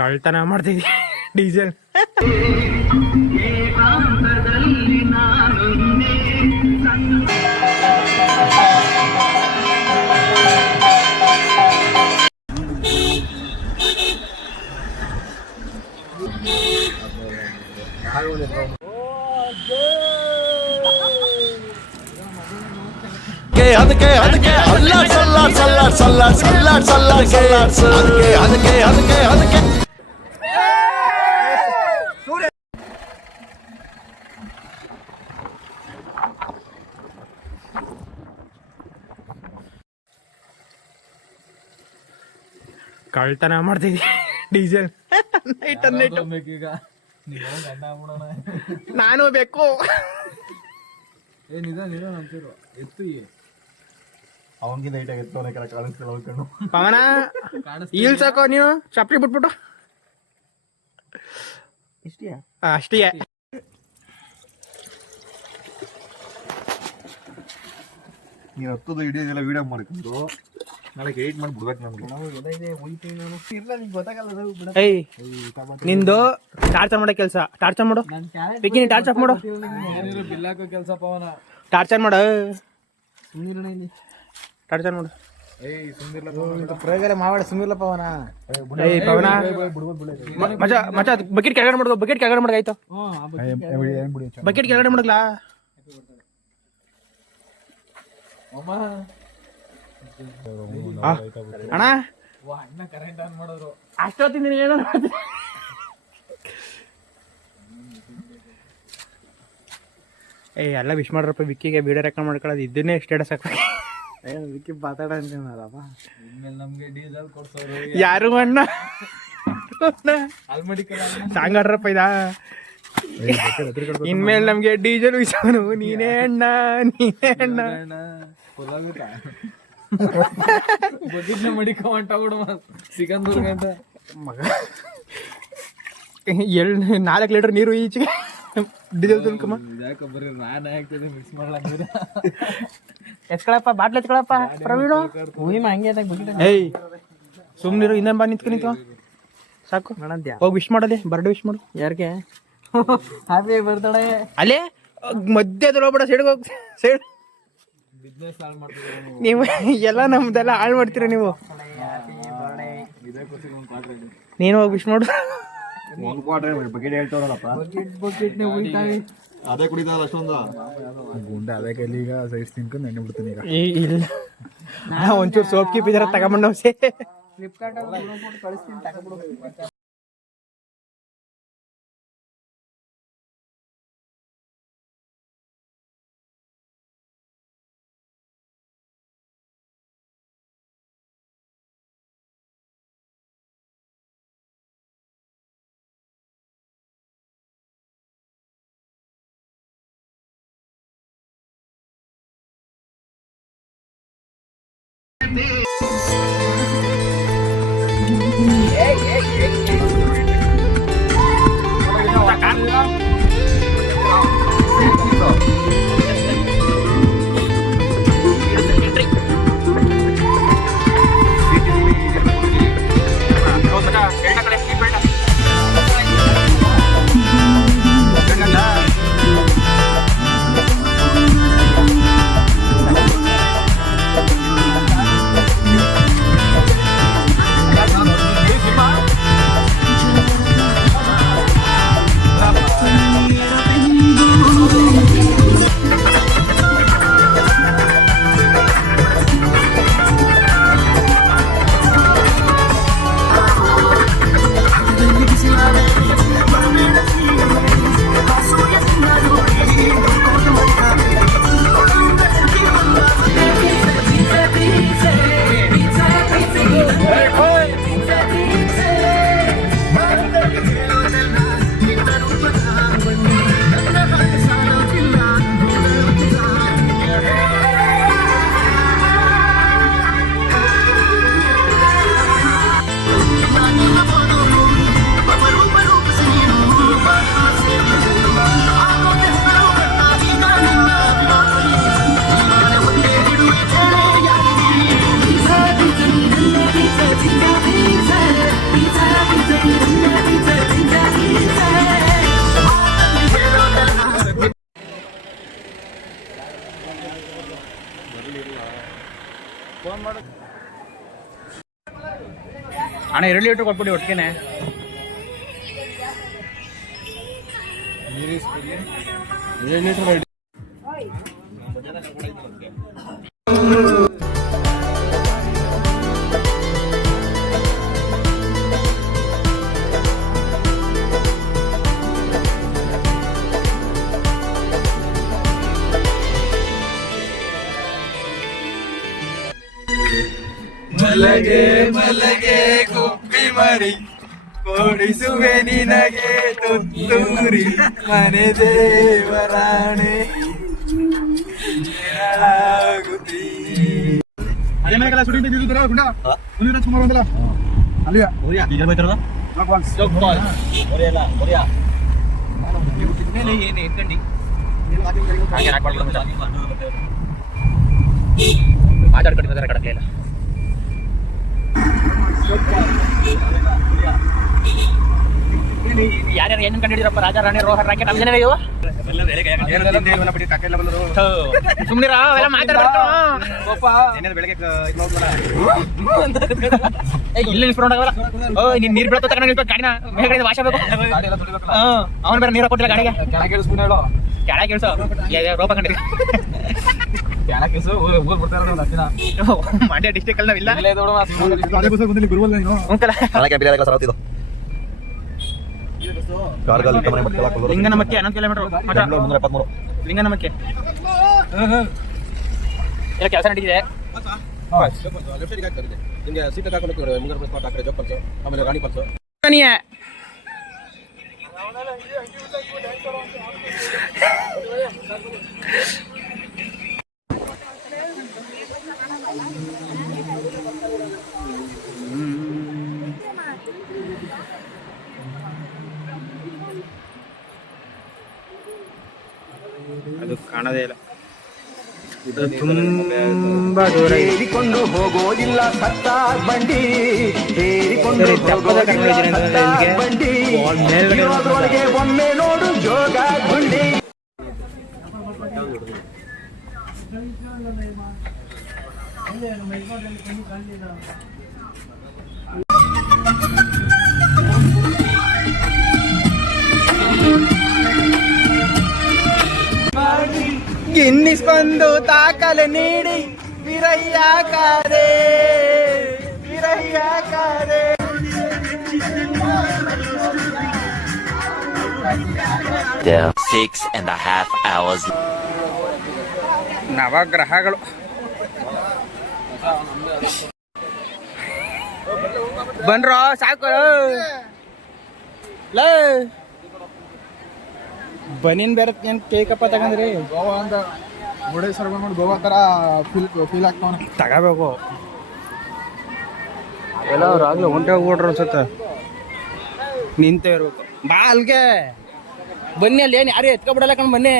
ಕಳ್ತನ ಮಾಡ್ತೀವಿ ಡೀಸೆಲ್. ಅದಕ್ಕೆ ಅಲ್ಲಾಡ್ಸ್ ಅಲ್ಲಾಡ್ಸ್ ಅಲ್ಲಾಡ್ಸ್ ಅಲ್ಲಾಡ್ಸ್ ಅಲ್ಲಾಡ್ಸ್ ಅಲ್ಲಾಡ್ಸ್ ಅಲ್ಲಾಡ್ಸ್ ಅದಕ್ಕೆ ಕಳ್ತನ ಮಾಡ್ತೀವಿ ಡೀಸೆಲ್. ಈಗ ನಾನು ಬೇಕು. ನಿಜ ನಂತಿರು ಎತ್ತು ಅವನಿಗೆ ಲೈಟಾಗಿ ಎತ್ತವನೇ ಕರ ಕಾಣಿಸ್ತಿಲ್ಲ ಹೋಗ್ಕೊಂಡು ಪವನ ಇಲ್ಸಕೋ ನೀನು ಚಪ್ಪಲಿ ಬಿಟ್ಬಿಟ್ಟು ಅಷ್ಟೇ. ನೀನು ಹತ್ತದು ಹಿಡಿಯೋದೆಲ್ಲ ವಿಡಿಯೋ ಮಾಡ್ಕೊಂಡು ನಾಳೆ ಎಡಿಟ್ ಮಾಡಿ ಬಿಡ್ಬೇಕು ನಮ್ಗೆ. ಏಯ್ ನಿಂದು ಟಾರ್ಚರ್ ಮಾಡೋ ಕೆಲಸ. ಟಾರ್ಚರ್ ಮಾಡು ಬಿಕಿನಿ, ಟಾರ್ಚ್ ಆಫ್ ಮಾಡು. ಬಿಲ್ಲಾಕೋ ಕೆಲಸ ಪವನ. ಟಾರ್ಚರ್ ಮಾಡು, ಟಾರ್ಚರ್ ಮಾಡು. ಪ್ರಯೋಗ ಮಾವಾಡ ಸುಮ್ಮಿರ್ಲ ಪವನ. ಏಯ್ ಪವನ ಮಚ ಬಕೆಟ್ ಕೆಳಗಡೆ ಮಾಡ್ದು, ಬಕೆಟ್ ಕೆಳಗಡೆ ಮಾಡ್ದು ಆಯ್ತು. ಬಕೆಟ್ ಕೆಳಗಡೆ ಮಾಡಲ್ಲ ಅಣ್ಣ. ಅಣ್ಣ ಕರೆಂಟ್ ಆನ್ ಮಾಡಿದ್ರು ಅಷ್ಟೊತ್ತಿನ ಏನೋ ಏಯ್ ಎಲ್ಲ ವಿಶ್ ಮಾಡ್ರಪ್ಪ ವಿಕ್ಕಿಗೆ. ವಿಡಿಯೋ ರೆಕಾರ್ಡ್ ಮಾಡ್ಕೊಳ್ಳೋದು ಇದನ್ನೇ ಸ್ಟೇಟಸ್ ಹಾಕ್ಬೇಕು. ವಿಕ್ಕಿ ಮಾತಾಡ ಅಂತೀನಲ್ಲಪ್ಪ. ಇನ್ಮೇಲೆ ನಮ್ಗೆ ಡೀಸೆಲ್ ಕೊಡ್ಸೋರು ಯಾರು ಅಣ್ಣ ಆಲ್ಮಡಿ ಸಾಂಗ್ ಆಡ್ರಪ್ಪ ಇದಾ. ಇನ್ಮೇಲೆ ನಮ್ಗೆ ಡೀಸೆಲ್ ವಿಷನು ನೀನೇ ಅಣ್ಣ, ನೀನೇ ಅಣ್ಣ. ಬಗಿದ್ನ ಮಡಿಕ ಹೊಂಟಾಗ್ಬಿಡು ಸಿಗಂದೂರ್ಗೆ ಅಂತ ಮಗ. 4 ಲೀಟರ್ ನೀರು ಈಚೆಗೆ ಡೀಸೆಲ್ ತುಲ್ಕಮ್ಮ. ಯಾಕೆ ಬರೀ ನಾನೇ ಹಾಕ್ತಿದ್ದೆ ಮಿಕ್ಸ್ ಮಾಡ್ಲಾಕಿದ್ರೆ. ಎತ್ಕೊಳಪ್ಪ ಬಾಟ್ಲ್ ಎತ್ಕೊಳಪ್ಪ ಪ್ರವೀಣು. ಏಯ್ ಸುಮ್ನಿರು, ಇನ್ನೇನು ಬಾ ನಿಂತ್ಕೊ ಸಾಕು. ಹೋಗಿ ವಿಶ್ ಮಾಡೋದೆ, ಬರ್ಡೇ ವಿಶ್ ಮಾಡು. ಯಾರಿಗೆ ಹ್ಯಾಪಿ ಬರ್ತಾಳೆ ಅಲ್ಲೇ ಮಧ್ಯದಲ್ಲಿ ಹೋಗ್ಬೇಡ, ಸೈಡ್ಗೆ ಹೋಗಿ. ಸೈಡ್ ಬಿಸ್ನೆಸ್ ಹಾಳು ಮಾಡ್ತಿದ್ದೀರ ನೀವು ಎಲ್ಲ ನಮ್ದೆಲ್ಲ ಹಾಳು ಮಾಡ್ತೀರ ನೀವು. ಇದೇ ಖುಷಿ ಒಂದು ಪಾತ್ರ ಇದೆ. ನೀನು ಹೋಗಿ ವಿಶ್ ಮಾಡು. ಒಂದು ಕ್ವಾರ್ಟರ್ ಬಕೆಟ್ ಹೇಳ್ತಾವಲ್ಲಪ್ಪ, ಬಕೆಟ್ನೇ ಉಳಿತಾಯಿ ಅದೇ ಕುಡಿತಾವಲ್ಲ ಅಷ್ಟೊಂದು ಗುಂಡ ಅದೇ ಕೈಲಿ ಈಗ ಸೈಜ್ ತಿನ್ಕೊಂಡು ನೆನೆ ಬಿಡ್ತೀನಿ ಈಗ. ಇಲ್ಲ ಒಂಚೂರು ಸೋಪ್ ಕೀಪ್ ಇದಾರ ತಗೊಂಬಂಡು ಫ್ಲಿಪ್ಕಾರ್ಟ್ ಕಳಿಸ್ತೀನಿ ತಗೊಂಡ್ಬಿಡು. ಅಣ್ಣ 2 ಲೀಟರ್ ಕೊಟ್ಬಿಡಿ ಒಟ್ಟಿಗೆನೆ. ಮಲಗೆ ಮಲಗೆ ಗುಬ್ಬಿ ಮರಿ ಕೊಡಿಸುವೆ ನಿನಗೆ ತುತ್ತೂರಿ ಮನೆ ದೇವರಾಣೆ ಮಾತಾಡ್ಕೊಂಡಿದ್ದಾರೆ ಕಡಲೆ ಇಲ್ಲ. ಯಾರ್ಯಾರು ಏನೇನು ಕಂಡಿದ್ದೀರಪ್ಪ? ರಾಜ ರಾಣಿ ರೋಹನ್ ರಾಕೆಟ್ ನಮ್ದೇನೆ ಇವ ಸುಮ್ನಿರ ಅವೆಲ್ಲ ಮಾತಾಡ್ಬೇಕು. ಇಲ್ಲ ನಿಲ್ಸ್ಕೊಂಡಾಗಲ್ಲ. ಓ ನೀನ್ ನೀರ್ ಬೀಳತ್ತ ತಗೊಂಡು ನಿಲ್ಬೇಕು ಗಾಡಿನ ಮೇಲ್ಗಡೆ ಭಾಷೆ ಬೇಕು. ಅವನು ಬೇರೆ ನೀರು ಕೊಟ್ಟಿಲ್ಲ ಗಾಡಿಗೆ. ಕೆಳ ಕೇಳಿಸೋ ರೋಪ ಕಂಡಿರಿ ಮಂಡ್ಯ ಡಿಸ್ಟಿಕ್ ಅಲ್ಲಿ ನಾವಿಲ್ಲ. ಲಿಂಗನಮಕ್ಕೆ 11 ಕಿಲೋಮೀಟರ್. ಲಿಂಗನಮಕ್ಕೆ ಕೆಲಸ ನಡೀತಿದೆ. ಅದು ಕಾಣದೇ ಇಲ್ಲ. ಇದು ತುಂಬಾ ದೂರ ಏರಿಕೊಂಡು ಹೋಗೋದಿಲ್ಲ ಸತ್ತ ಬಂಡಿ, ಸರಿ, ತೆಪ್ಪದ ಕರ್ಕೊಂಡಿದ್ದೀರಿ ಅಂದ್ರೆ ಇಲ್ಲಿಗೆ ಮೇಲ್ಗಡೆ ಒಳಗೆ ಒಮ್ಮೆ ನೋಡು ಜೋಗ ಗುಂಡಿ. ಗಿನ್ನಿಸ್ ಬಂದು ದಾಖಲೆ ನೀಡಿ ವಿರಯ್ಯ ಕಾದೆ. 6.5 hours. ನವಗ್ರಹಗಳು ಬನ್ರೋ ಸಾಕು. ಬನೀನ್ ಬೇರೆ ಏನ್ ಕೇಕಪ್ಪ ತಗಂದ್ರಿ? ಗೋವಾ ಅಂತ ಮುರುಡೇಶ್ವರ ಬಂದ್ಬಿಟ್ಟು ಗೋವಾ ತರ ಫೀಲ್ ಆಗ್ತಾವ. ತಗೋಬೇಕು ಎಲ್ಲ. ಅವ್ರು ಆಗ್ಲೇ ಹೊಂಟೆ ಹೋಗ್ಬಿಟ್ರು ಅನ್ಸುತ್ತೆ. ನಿಂತೇ ಇರ್ಬೇಕು. ಬಾ ಅಲ್ಗೆ ಬನ್ನಿ. ಅಲ್ಲಿ ಏನು ಯಾರು ಎತ್ಕೊಬಿಡಲ್ಲ ಕಣ್ ಬನ್ನಿ.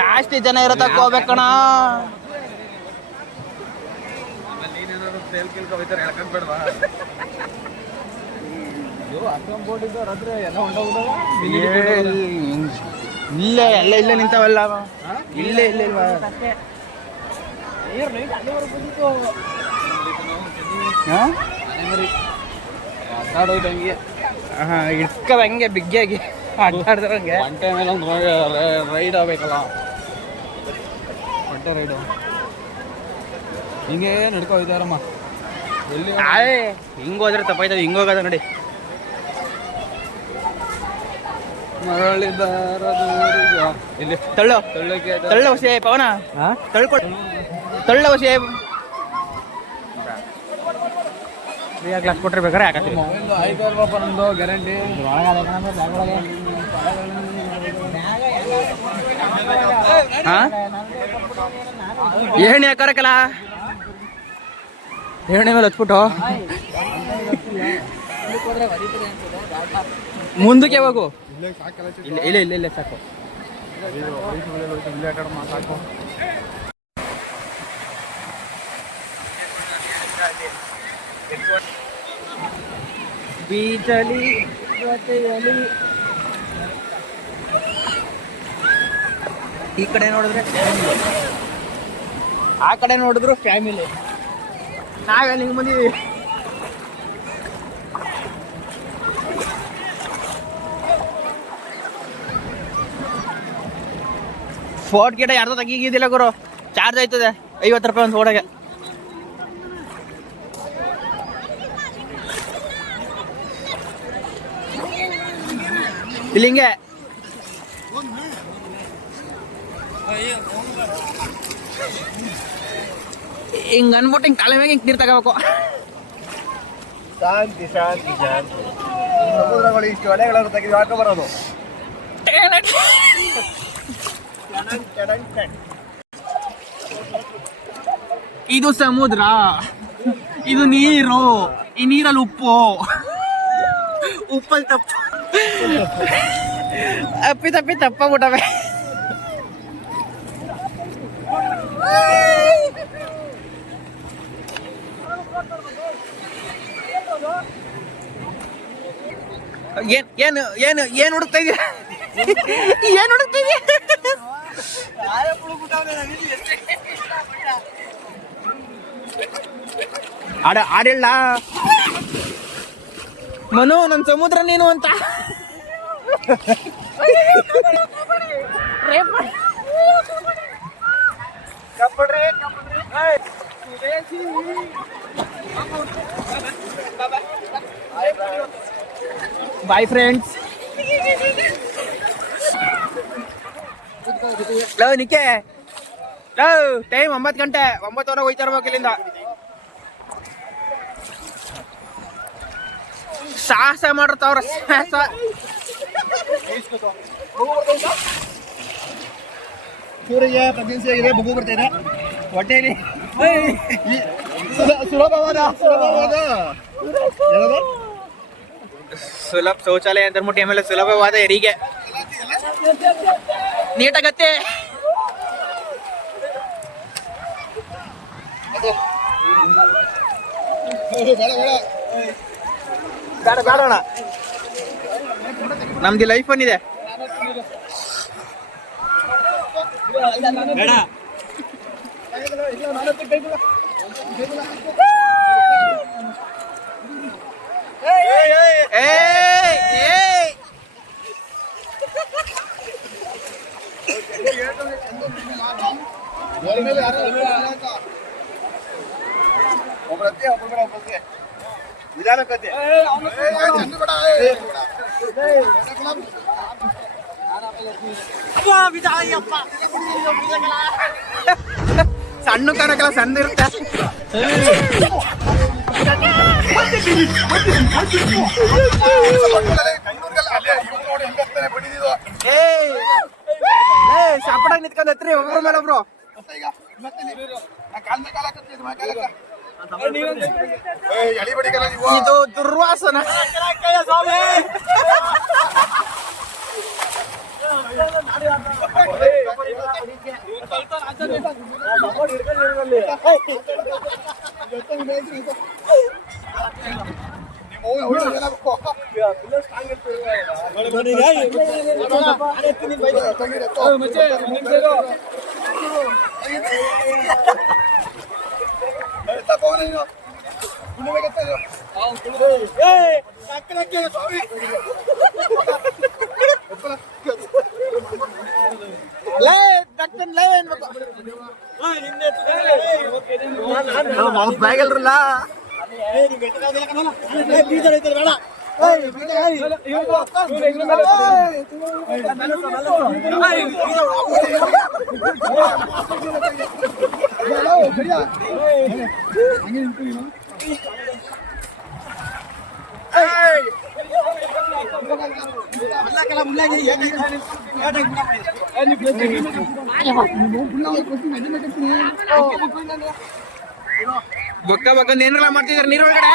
ಜಾಸ್ತಿ ಜನ ಇರತಕ್ಕ ಹೋಗ್ಬೇಕಣ. ಇಲ್ಲೇ ಎಲ್ಲ ಇಲ್ಲೇ ನಿಂತಾವಲ್ಲ. ಇಲ್ಲೇ ಇಲ್ಲ ಇಲ್ವಾ? ಇಟ್ಕದ ಹಂಗೆ ಬಿಗ್ಗಿಯಾಗಿ ಅಡ್ಡಾಡ್ದಂಗೆ. ಒಂಟೆ ಮೇಲೆ ಒಂದು ರೈಡ್ ಆಗ್ಬೇಕಲ್ಲ, ಒಂಟೆ ರೈಡು. ಹಿಂಗೆ ನಡ್ಕೊ ಇದ್ದಾರಮ್ಮ. ಎಲ್ಲಿ ಹಿಂಗ್ ಹೋದ್ರೆ ತಪ್ಪಾಯ್ತದೆ. ಹಿಂಗ್ ಹೋಗೋದ ನೋಡಿ. ಇಲ್ಲಿ ತಳ್ಳು ತಳ್ಳಕ್ಕೆ ತಳ್ಳ ವಸಿ ಪವನ ತಳ್ಕೊಳ್ ತಳ್ಳ ವಸಿ ಗ್ಲಾಸ್ ಕೊಟ್ರೆ ಬೇಕಾರೆ ಹಾಕತ್ತೀವಿ. ಮೊಬೈಲ್ ಆಯ್ತು ಅಲ್ವಪ್ಪ ನಮ್ದು ಗ್ಯಾರಂಟಿ. ಏಣಿ ಹಾಕೋರಕ್ಕಲ್ಲ. ಏಣಿ ಮೇಲೆ ಹತ್ಬಿಟ್ಟು ಮುಂದಕ್ಕೆ ಹೋಗು. ಇಲ್ಲ ಇಲ್ಲ ಇಲ್ಲ ಸಾಕು. ಸಾಕು. ಬೀಜಲಿ ಜೊತೆಯಲಿ ಈ ಕಡೆ ನೋಡಿದ್ರೆ ಫ್ಯಾಮಿಲಿ, ಆ ಕಡೆ ನೋಡಿದ್ರು ಫ್ಯಾಮಿಲಿ. ನಾವೆಲ್ಲ ಹಿಂಗೆ ಬಂದಿದ್ದೀವಿ. ಫೋರ್ಟ್ ಗಿಡ ಯಾರ್ದೋ ತೆಗಿಗಿದ್ದಿಲ್ಲ ಗುರು, ಚಾರ್ಜ್ ಆಯ್ತದೆ 50 ರೂಪಾಯಿ ಒಂದು ಫೋಟೋಗೆ. ಇಲ್ಲಿ ಹಿಂಗೆ ಹಿಂಗೆ ಅನ್ಬಿಟ್ಟು ಹಿಂಗೆ ತಲೆ ಮ್ಯಾಗ ಹಿಂಗೆ ನೀರು ತಗೋಬೇಕು. ಶಾಂತಿ ಶಾಂತಿ ಶಾಂತಿ. ಸಮುದ್ರಗಳು ಇಷ್ಟು ಅಲೆಗಳನ್ನು ತೆಗೆದು ಹಾಕ ಬರೋದು. ಇದು ಸಮುದ್ರ, ಇದು ನೀರು, ಈ ನೀರಲ್ಲಿ ಉಪ್ಪು, ಉಪ್ಪಲ್ಲಿ ತಪ್ಪು ಅಪ್ಪಿ ತಪ್ಪಾಗ್ಬಿಟ್ಟವೆ. ಏನು ಏನು ಏನು ಹುಡುಕ್ತಾ ಇದೀಯ? ಏನು ಹುಡುಕ್ತಾ ಇದೀಯ? ಆಡಿಲ್ಲ ಮನು, ನನ್ನ ಸಮುದ್ರ ನೀನು ಅಂತ. Boy friends. ಲವ್ ನಿಕ್ಕೆ, ಲವ್ ಟೈಮ್ 9 ಗಂಟೆ, 9 ಹೋಯ್ತಾ ಇರ್ಬೇಕು ಇಲ್ಲಿಂದ. ಸಾಹಸ ಮಾಡಿರ್ತಾವ್ರ, ಸಾಹಸ. ಸೂರ್ಯ ಪ್ರತಿನಿಧಿಯಾಗಿದೆ, ಬುಗು ಬರ್ತಾ ಇದೆ ಹೊಟ್ಟೆಯಲ್ಲಿ. ಸುಲಭವಾದ ಸುಲಭ ಶೌಚಾಲಯ ಅಂತ ಅಂದ್ಬಿಟ್ಟು ಆಮೇಲೆ ಸುಲಭವಾದ ಹೆರಿಗೆ ನೀಟಾಗತ್ತೆ. ಬೇಡೋಣ, ನಮ್ದು ಲೈಫ್ ಬಂದಿದೆ. ಬೇಡ ನಿಧಾನಕ್ಕಂತೆ. ಸಣ್ಣ ಕಾರಕ್ಕೆಲ್ಲ ಸಣ್ಣ ಇರುತ್ತೆ. ಸಾಪಡಾಗ ನಿಂತ್ಕೊಂಡ್ ಹತ್ರಿ ಒಬ್ರ ಮೇಲೆ ಒಬ್ರು. ಇದು ದುರ್ವಾಸನ. ಬ್ಯಾಗಲ್ರಲ್ಲ ಬೊಕ್ಕ ಬೊಕ್ಕ ಏನೆಲ್ಲ ಮಾಡ್ತಿದಾರೆ ನೀರೊಳಗಡೆ.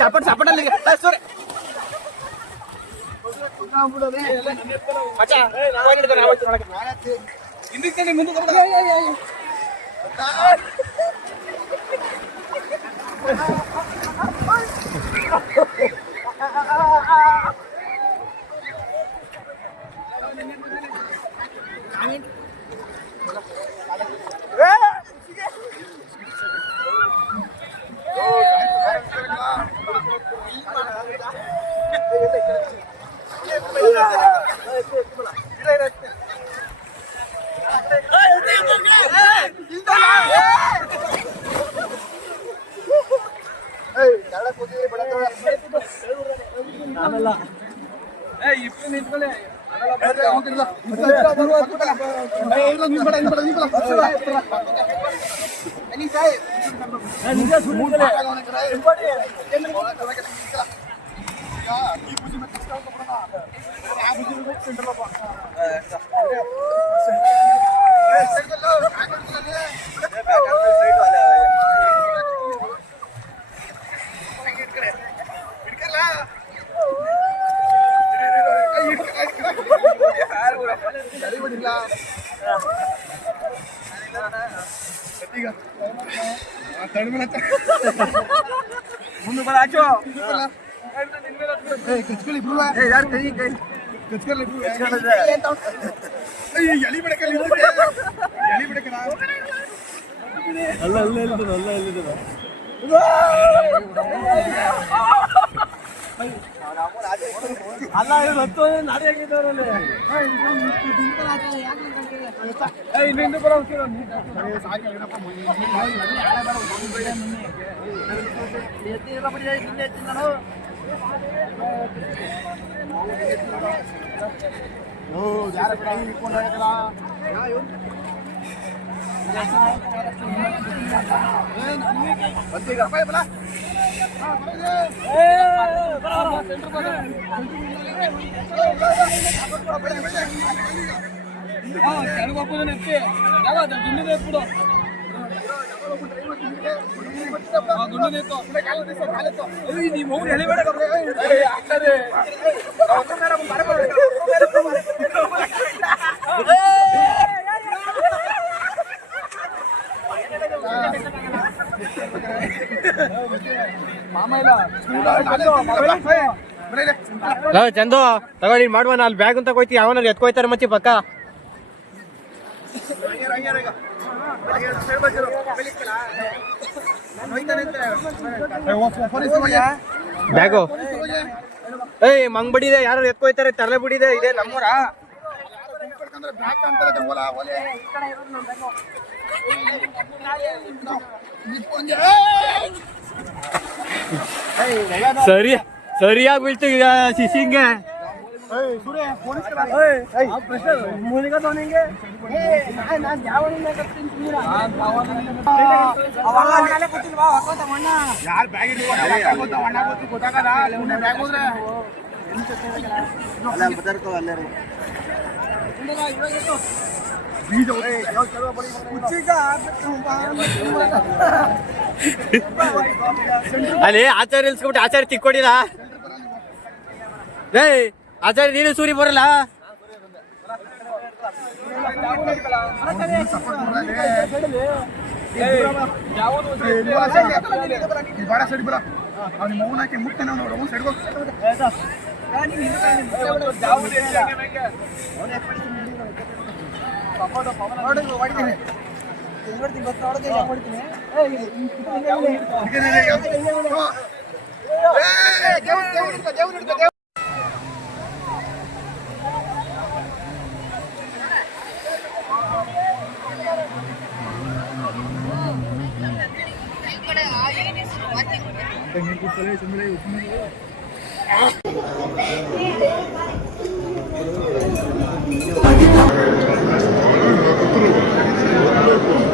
ಸಪಟ್ ಸಪಟಲ್ಲಿ ಮುಂದೆ ಬರ ಆಚೋ ಕಚ್ಕೊಳ್ಳಿ ಬಿಡುವ ಯಾರು ಕೈ ಕಚ್ಕೊಳ್ಳಿ ಎಲಿ ಬಿಡಕಲ್ಲ ಎಲಿ ಬಿಡಕಲ್ಲ ಅಲ್ಲ ಅಲ್ಲ ಇಲ್ಲದ ಅಲ್ಲ ಇಲ್ಲದ ಅಲ್ಲ ಇವತ್ತು ನಾಡಿ ಆಗಿದ್ದವರಲ್ಲಿ ಇನ್ನೊಂದು ಬರ ఎప్పుడు నీ మూడు ಚಂದು ತಗೊಳ್ಳಿ ಮಾಡುವ ಅಲ್ಲಿ ಬ್ಯಾಗ್ ಅಂತ ಹೋಯ್ತಿ ಅವನ ಎತ್ಕೋಯ್ತಾರೆ ಮಚ್ಚಿ ಪಕ್ಕ ಬ್ಯಾಗು ಏಯ್ ಮಂಗ್ ಬಡಿದೆ ಯಾರು ಎತ್ಕೋಯ್ತಾರೆ ತರಲೆ ಬಿಡಿದೆ ಇದೆ ನಮ್ಮೂರ ಸರಿ ಸರಿಯಾಗಿ ಬೀಳ್ತು ಈಗ ಶಿಶಿಂಗೆ ಅಲ್ಲಿ ಆಚಾರ್ಯ ನಿಲ್ಸ್ಬಿಟ್ಟು ಆಚಾರ್ಯ ತಿಕ್ಕೊಡಿದ ಏಯ್ ಆಚಾರ್ಯ ನೀನು ಸೂರಿ ಬರಲ್ಲ Thank you.